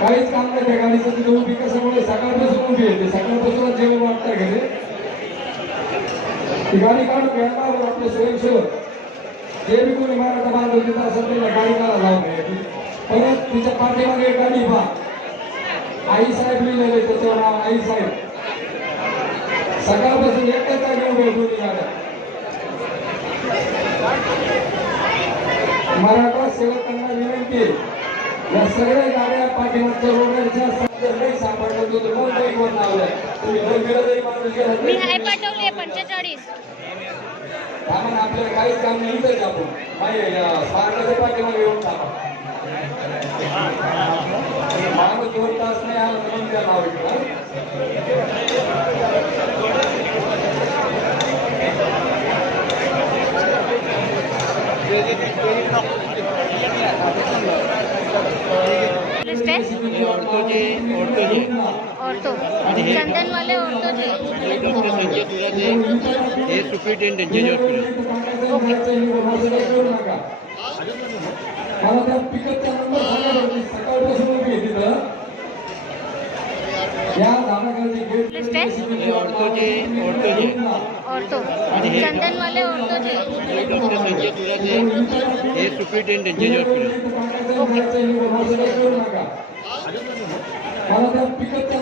काहीच काम नाही त्या गाडीचं तिथे उभी कशामुळे सकाळपासून उभी येते सकाळपासूनच जेवण वाटतंय घरी ती गाडी काढून घ्यायला आपले स्वयंसेवक जे बी कोणी मराठा बांधव तिथं असेल त्याला गाडी काढा लावून परत तिच्या पाठीमागे एक गाडी पहा आई साहेब लिहिलेले त्याच्यावर नाव आई साहेब सकाळपासून एकच जागी उभे दोन्ही गाड्या मराठा सेवकांना विनंती या सगळ्या गाड्या पाठीमागच्या रोडवरच्या नाही सापडलं तो दोन बाईकवर लावलाय तुम्ही दोन गेला तरी माणूस गेला मी हाय पाठवली 45 आम्हाला आपल्याला काहीच काम नाही इथंच आपण सारख्याच्या पाठीमागे येऊन थांबा माणूस 2 तास नाही आला म्हणून त्या नाव ऑटो चंदन वाले ऑटो थे ये सुपरिटेंडेंट जज मला त्या पिकअपचा नंबर सांगा सकाळपासून उभी आहे तिथं या धानागावची ऑटो चंदन वाले ऑटो थे ये सुपरिटेंडेंट जज मला त्या पिकअपचा